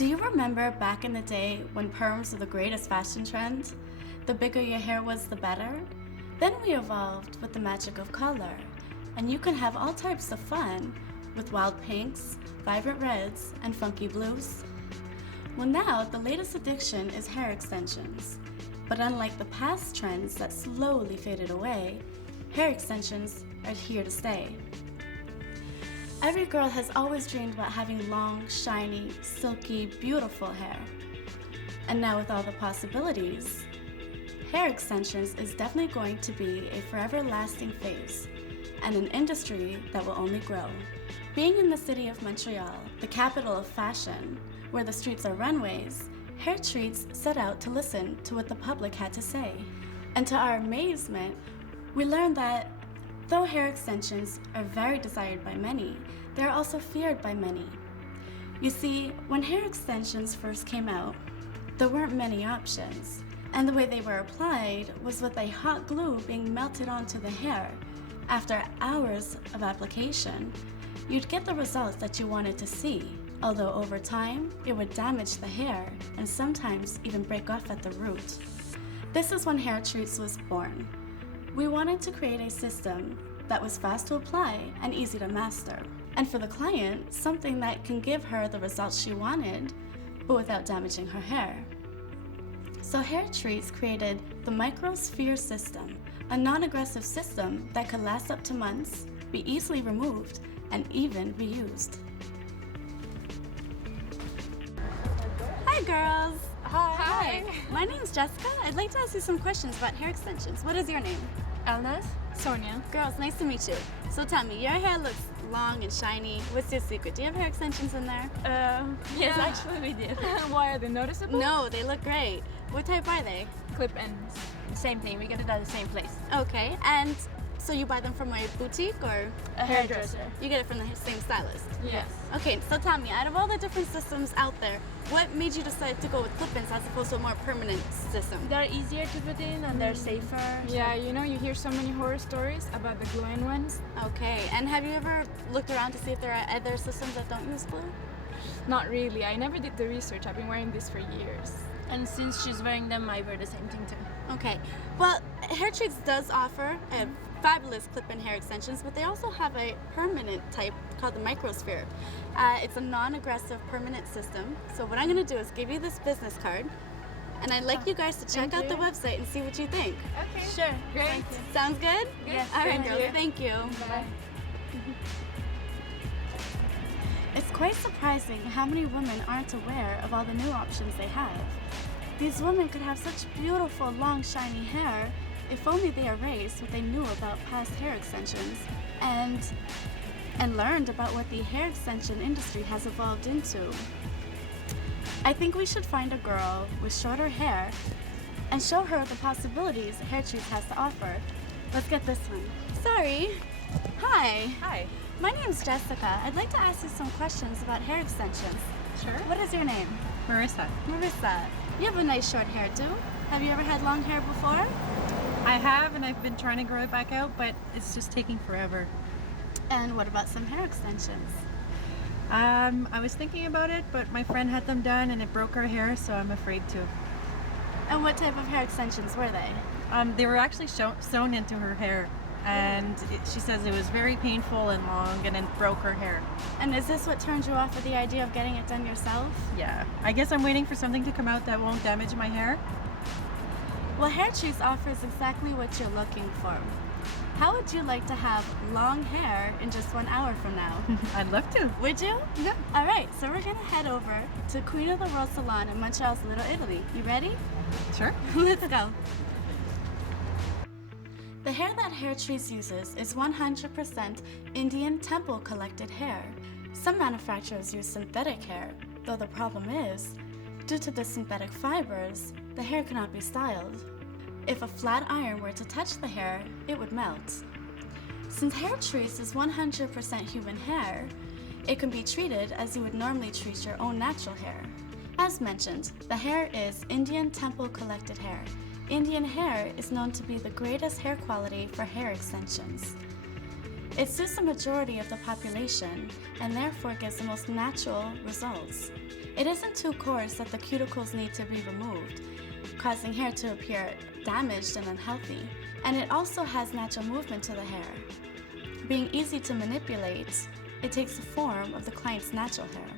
Do you remember back in the day when perms were the greatest fashion trend? The bigger your hair was, the better? Then we evolved with the magic of color, and you can have all types of fun with wild pinks, vibrant reds, and funky blues. Well, now the latest addiction is hair extensions. But unlike the past trends that slowly faded away, hair extensions are here to stay. Every girl has always dreamed about having long, shiny, silky, beautiful hair. And now with all the possibilities, hair extensions is definitely going to be a forever lasting phase and an industry that will only grow. Being in the city of Montreal, the capital of fashion, where the streets are runways, Hair Treats set out to listen to what the public had to say. And to our amazement, we learned that though hair extensions are very desired by many, they are also feared by many. You see, when hair extensions first came out, there weren't many options, and the way they were applied was with a hot glue being melted onto the hair. After hours of application, you'd get the results that you wanted to see, although over time, it would damage the hair and sometimes even break off at the root. This is when Hair Treats was born. We wanted to create a system that was fast to apply and easy to master, and for the client, something that can give her the results she wanted, but without damaging her hair. So Hair Treats created the Microsphere system, a non-aggressive system that could last up to months, be easily removed, and even reused. Hi girls! Hi. My name's Jessica. I'd like to ask you some questions about hair extensions. What is your name? Elnas? Sonia. Girls, nice to meet you. So tell me, your hair looks long and shiny. What's your secret? Do you have hair extensions in there? Yes, actually we did. Why, are they noticeable? No, they look great. What type are they? Clip ends. Same thing, we get it at the same place. Okay, and so you buy them from a boutique or? A hairdresser. You get it from the same stylist? Yes. Okay, so tell me, out of all the different systems out there, what made you decide to go with clip-ins as opposed to a more permanent system? They're easier to put in and they're safer. Yeah, you know, you hear so many horror stories about the glue-in ones. Okay, and have you ever looked around to see if there are other systems that don't use glue? Not really. I never did the research. I've been wearing this for years. And since she's wearing them, I wear the same thing too. Okay, well, Hair Treats does offer a fabulous clip-in hair extensions, but they also have a permanent type called the Microsphere. It's a non-aggressive permanent system. So what I'm going to do is give you this business card, and I'd like you guys to check out the website and see what you think. Okay. Sure. Great. Sounds good? Yes. All right, Thank girls. you. Thank you. Bye. It's quite surprising how many women aren't aware of all the new options they have. These women could have such beautiful, long, shiny hair if only they erased what they knew about past hair extensions and learned about what the hair extension industry has evolved into. I think we should find a girl with shorter hair and show her the possibilities Hair Treats has to offer. Let's get this one. Sorry. Hi. Hi. My name's Jessica. I'd like to ask you some questions about hair extensions. Sure. What is your name? Marissa. Marissa. You have a nice short hairdo. Have you ever had long hair before? I have, and I've been trying to grow it back out, but it's just taking forever. And what about some hair extensions? I was thinking about it, but my friend had them done and it broke her hair, so I'm afraid to. And what type of hair extensions were they? They were actually sewn into her hair, and she says it was very painful and long, and it broke her hair. And is this what turned you off of the idea of getting it done yourself? Yeah, I guess I'm waiting for something to come out that won't damage my hair. Well, Hair Treats offers exactly what you're looking for. How would you like to have long hair in just 1 hour from now? I'd love to. Would you? Yeah. All right, so we're gonna head over to Queen of the World Salon in Montreal's Little Italy. You ready? Sure. Let's go. The hair that Hair Treats uses is 100% Indian temple collected hair. Some manufacturers use synthetic hair, though the problem is, due to the synthetic fibers, the hair cannot be styled. If a flat iron were to touch the hair, it would melt. Since Hair Treats is 100% human hair, it can be treated as you would normally treat your own natural hair. As mentioned, the hair is Indian temple collected hair. Indian hair is known to be the greatest hair quality for hair extensions. It suits the majority of the population and therefore gives the most natural results. It isn't too coarse that the cuticles need to be removed, causing hair to appear damaged and unhealthy. And it also has natural movement to the hair. Being easy to manipulate, it takes the form of the client's natural hair.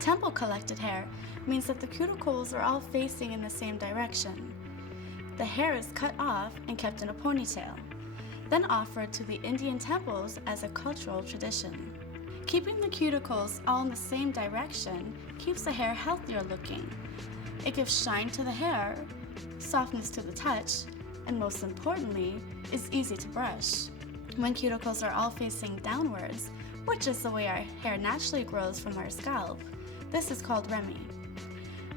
Temple collected hair means that the cuticles are all facing in the same direction. The hair is cut off and kept in a ponytail, then offered to the Indian temples as a cultural tradition. Keeping the cuticles all in the same direction keeps the hair healthier looking. It gives shine to the hair, softness to the touch, and most importantly, is easy to brush. When cuticles are all facing downwards, which is the way our hair naturally grows from our scalp, this is called Remy.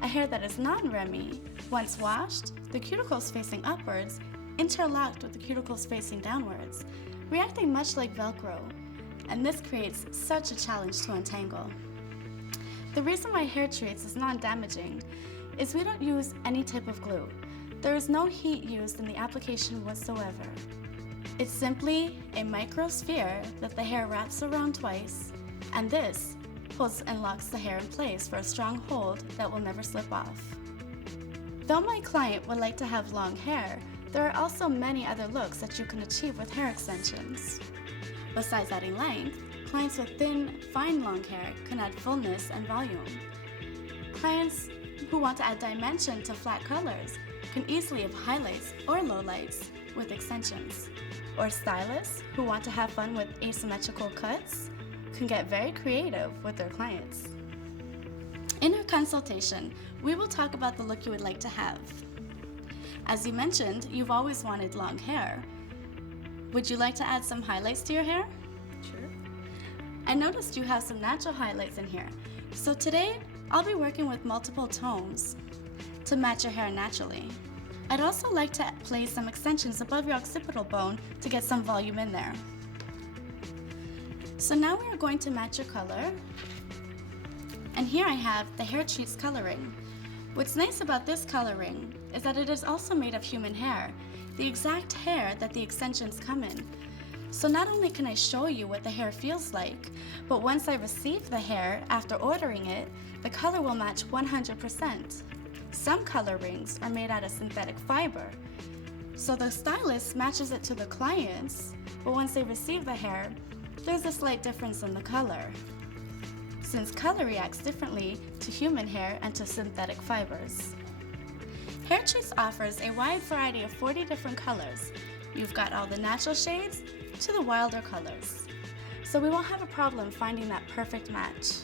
A hair that is non-Remy, once washed, the cuticles facing upwards, interlocked with the cuticles facing downwards, reacting much like Velcro, and this creates such a challenge to untangle. The reason why Hair Treats is non-damaging is we don't use any type of glue. There is no heat used in the application whatsoever. It's simply a microsphere that the hair wraps around twice, and this holds and locks the hair in place for a strong hold that will never slip off. Though my client would like to have long hair, there are also many other looks that you can achieve with hair extensions. Besides adding length, clients with thin, fine long hair can add fullness and volume. Clients who want to add dimension to flat colors can easily have highlights or lowlights with extensions. Or stylists who want to have fun with asymmetrical cuts can get very creative with their clients. In our consultation, we will talk about the look you would like to have. As you mentioned, you've always wanted long hair. Would you like to add some highlights to your hair? Sure. I noticed you have some natural highlights in here. So today, I'll be working with multiple tones to match your hair naturally. I'd also like to place some extensions above your occipital bone to get some volume in there. So now we are going to match your color. And here I have the Hair Treats coloring. What's nice about this coloring is that it is also made of human hair, the exact hair that the extensions come in. So not only can I show you what the hair feels like, but once I receive the hair after ordering it, the color will match 100%. Some colorings are made out of synthetic fiber, so the stylist matches it to the clients, but once they receive the hair, there's a slight difference in the color, since color reacts differently to human hair and to synthetic fibers. Hair Treats offers a wide variety of 40 different colors. You've got all the natural shades to the wilder colors, so we won't have a problem finding that perfect match.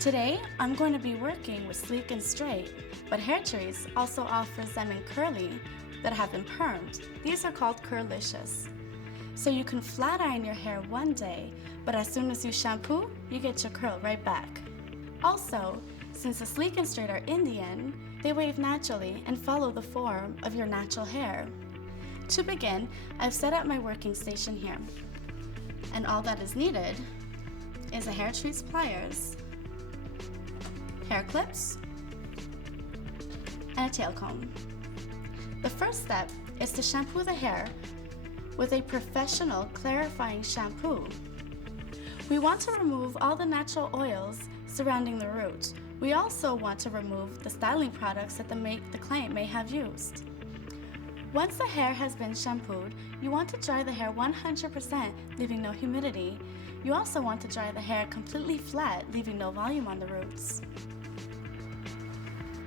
Today, I'm going to be working with sleek and straight, but Hair Treats also offers them in curly that have been permed. These are called Curlicious. So you can flat iron your hair one day, but as soon as you shampoo, you get your curl right back. Also, since the sleek and straight are Indian, they wave naturally and follow the form of your natural hair. To begin, I've set up my working station here. And all that is needed is a Hair Treats pliers, hair clips, and a tail comb. The first step is to shampoo the hair with a professional clarifying shampoo. We want to remove all the natural oils surrounding the root. We also want to remove the styling products that the client may have used. Once the hair has been shampooed, you want to dry the hair 100%, leaving no humidity. You also want to dry the hair completely flat, leaving no volume on the roots.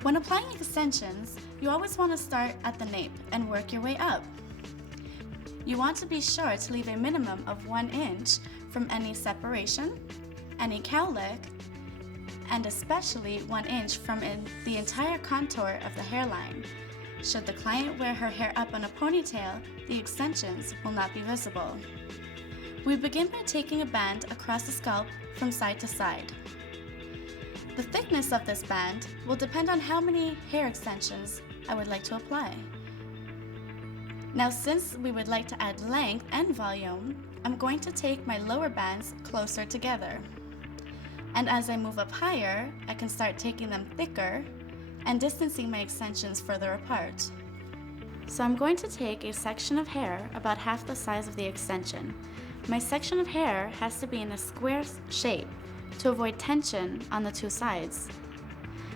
When applying extensions, you always want to start at the nape and work your way up. You want to be sure to leave a minimum of 1 inch from any separation, any cowlick, and especially 1 inch from the entire contour of the hairline. Should the client wear her hair up in a ponytail, the extensions will not be visible. We begin by taking a band across the scalp from side to side. The thickness of this band will depend on how many hair extensions I would like to apply. Now, since we would like to add length and volume, I'm going to take my lower bands closer together. And as I move up higher, I can start taking them thicker and distancing my extensions further apart. So I'm going to take a section of hair about half the size of the extension. My section of hair has to be in a square shape to avoid tension on the two sides.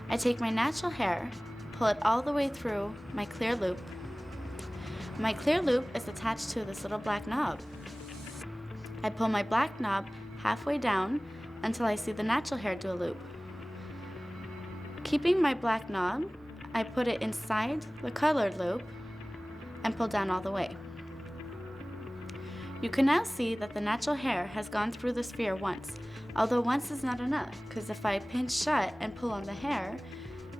I take my natural hair, pull it all the way through my clear loop. My clear loop is attached to this little black knob. I pull my black knob halfway down until I see the natural hair do a loop. Keeping my black knob, I put it inside the colored loop and pull down all the way. You can now see that the natural hair has gone through the sphere once, although once is not enough, because if I pinch shut and pull on the hair,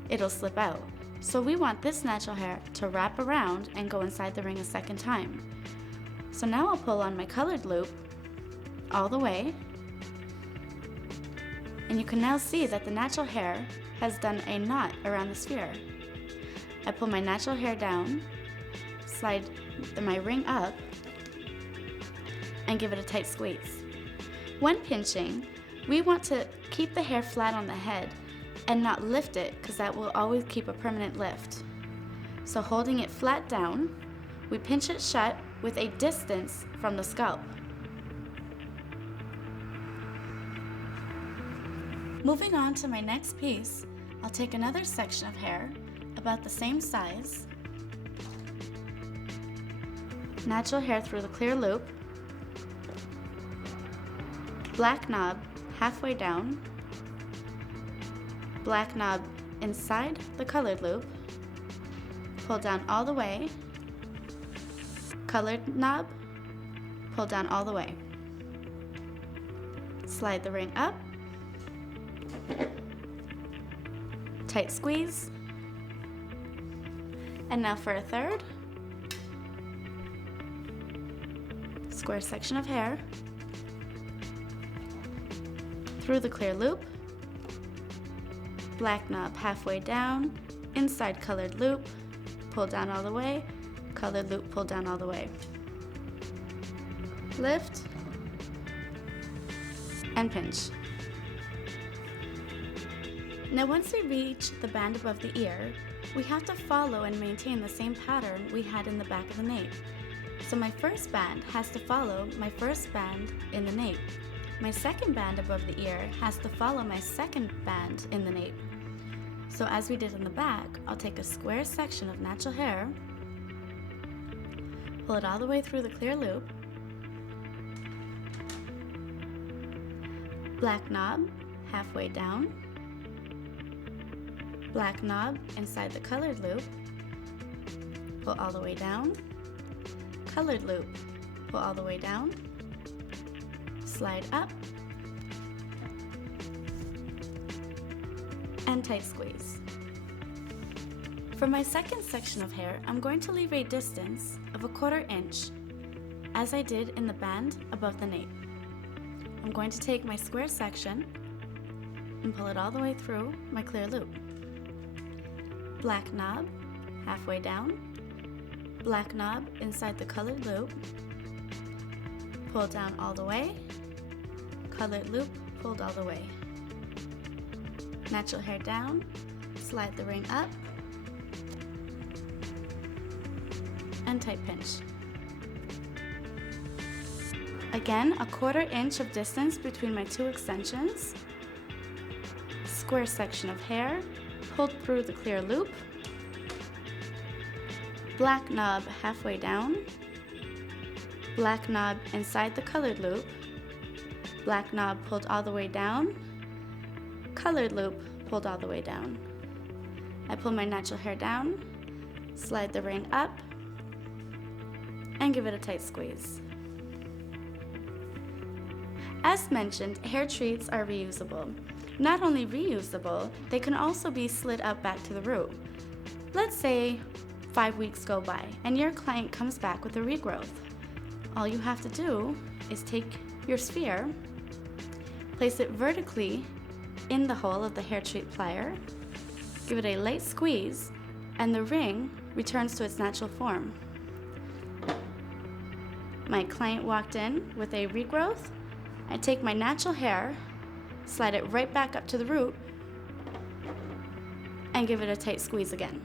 it'll slip out. So we want this natural hair to wrap around and go inside the ring a second time. So now I'll pull on my colored loop all the way, and you can now see that the natural hair has done a knot around the sphere. I pull my natural hair down, slide my ring up, and give it a tight squeeze. When pinching, we want to keep the hair flat on the head and not lift it, because that will always keep a permanent lift. So holding it flat down, we pinch it shut with a distance from the scalp. Moving on to my next piece, I'll take another section of hair about the same size, natural hair through the clear loop, black knob halfway down, black knob inside the colored loop, pull down all the way, colored knob, pull down all the way. Slide the ring up, tight squeeze, and now for a third, square section of hair, through the clear loop, black knob halfway down, inside colored loop, pull down all the way, colored loop, pull down all the way. Lift, and pinch. Now once we reach the band above the ear, we have to follow and maintain the same pattern we had in the back of the nape. So my first band has to follow my first band in the nape. My second band above the ear has to follow my second band in the nape. So as we did in the back, I'll take a square section of natural hair, pull it all the way through the clear loop, black knob halfway down, black knob inside the colored loop, pull all the way down, colored loop, pull all the way down, slide up, and tight squeeze. For my second section of hair, I'm going to leave a distance of 1/4 inch, as I did in the band above the nape. I'm going to take my square section and pull it all the way through my clear loop. Black knob halfway down, black knob inside the colored loop, pull down all the way, colored loop pulled all the way. Natural hair down, slide the ring up, and tight pinch. Again, 1/4 inch of distance between my two extensions, square section of hair, pulled through the clear loop, black knob halfway down, black knob inside the colored loop, black knob pulled all the way down, colored loop pulled all the way down. I pull my natural hair down, slide the ring up, and give it a tight squeeze. As mentioned, hair treats are reusable. Not only reusable, they can also be slid up back to the root. Let's say 5 weeks go by and your client comes back with a regrowth. All you have to do is take your sphere, place it vertically in the hole of the hair treat plier, give it a light squeeze, and the ring returns to its natural form. My client walked in with a regrowth. I take my natural hair, slide it right back up to the root, and give it a tight squeeze again.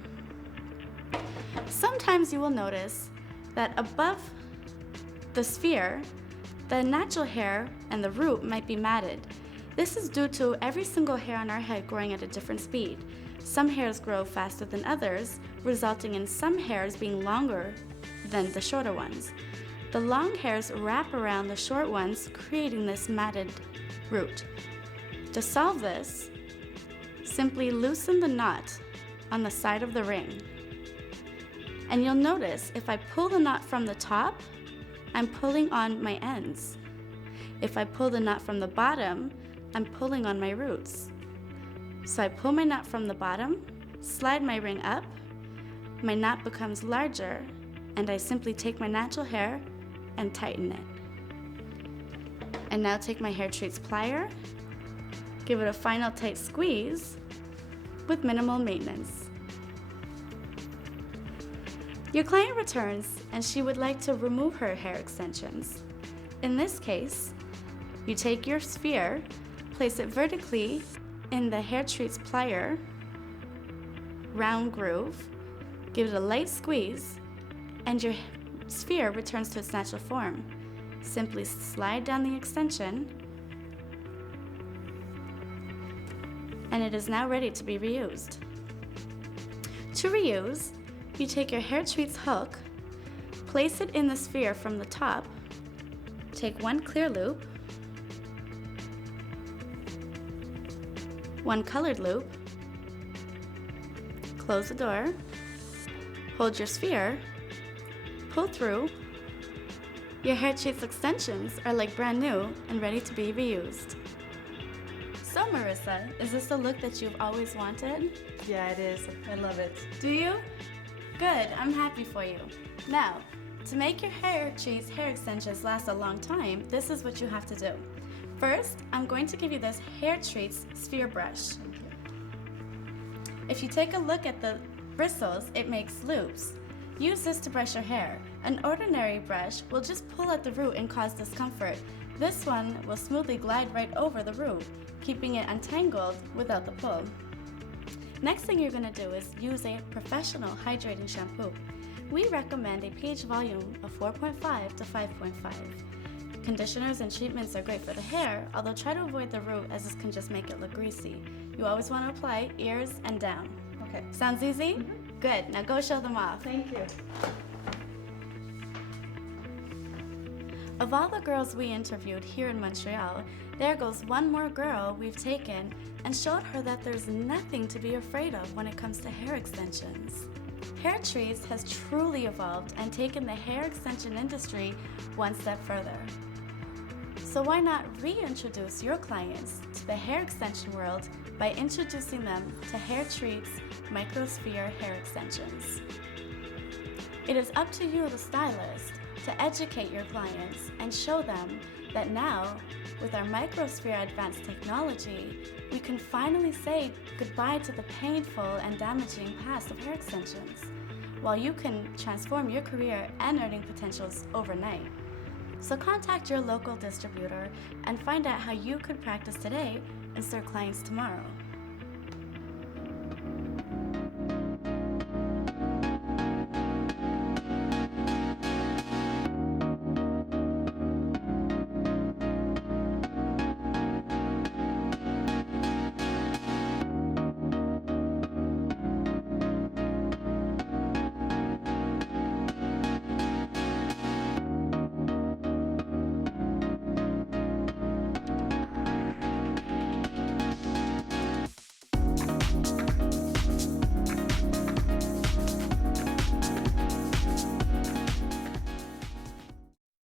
Sometimes you will notice that above the sphere, the natural hair and the root might be matted. This is due to every single hair on our head growing at a different speed. Some hairs grow faster than others, resulting in some hairs being longer than the shorter ones. The long hairs wrap around the short ones, creating this matted root. To solve this, simply loosen the knot on the side of the ring. And you'll notice if I pull the knot from the top, I'm pulling on my ends. If I pull the knot from the bottom, I'm pulling on my roots. So I pull my knot from the bottom, slide my ring up, my knot becomes larger, and I simply take my natural hair and tighten it. And now take my hair treats plier, give it a final tight squeeze with minimal maintenance. Your client returns and she would like to remove her hair extensions. In this case, you take your sphere, place it vertically in the hair treats plier round groove, give it a light squeeze, and your sphere returns to its natural form. Simply slide down the extension, and it is now ready to be reused. To reuse, you take your hair treats hook, place it in the sphere from the top, take one clear loop, one colored loop, close the door, hold your sphere, pull through. Your hair treats extensions are like brand new and ready to be reused. So Marissa, is this the look that you've always wanted? Yeah, it is. I love it. Do you? Good, I'm happy for you. Now, to make your hair treats hair extensions last a long time, this is what you have to do. First, I'm going to give you this hair treats sphere brush. If you take a look at the bristles, it makes loops. Use this to brush your hair. An ordinary brush will just pull at the root and cause discomfort. This one will smoothly glide right over the root, keeping it untangled without the pull. Next thing you're going to do is use a professional hydrating shampoo. We recommend a pH volume of 4.5 to 5.5. Conditioners and treatments are great for the hair, although try to avoid the root as this can just make it look greasy. You always want to apply ears and down. Okay. Sounds easy? Mm-hmm. Good, now go show them off. Thank you. Of all the girls we interviewed here in Montreal, there goes one more girl we've taken and showed her that there's nothing to be afraid of when it comes to hair extensions. Hair Treats has truly evolved and taken the hair extension industry one step further. So why not reintroduce your clients to the hair extension world by introducing them to Hair Treats Microsphere hair extensions? It is up to you, the stylist, to educate your clients and show them that now, with our Microsphere advanced technology, we can finally say goodbye to the painful and damaging past of hair extensions, while you can transform your career and earning potentials overnight. So contact your local distributor and find out how you could practice today and serve clients tomorrow.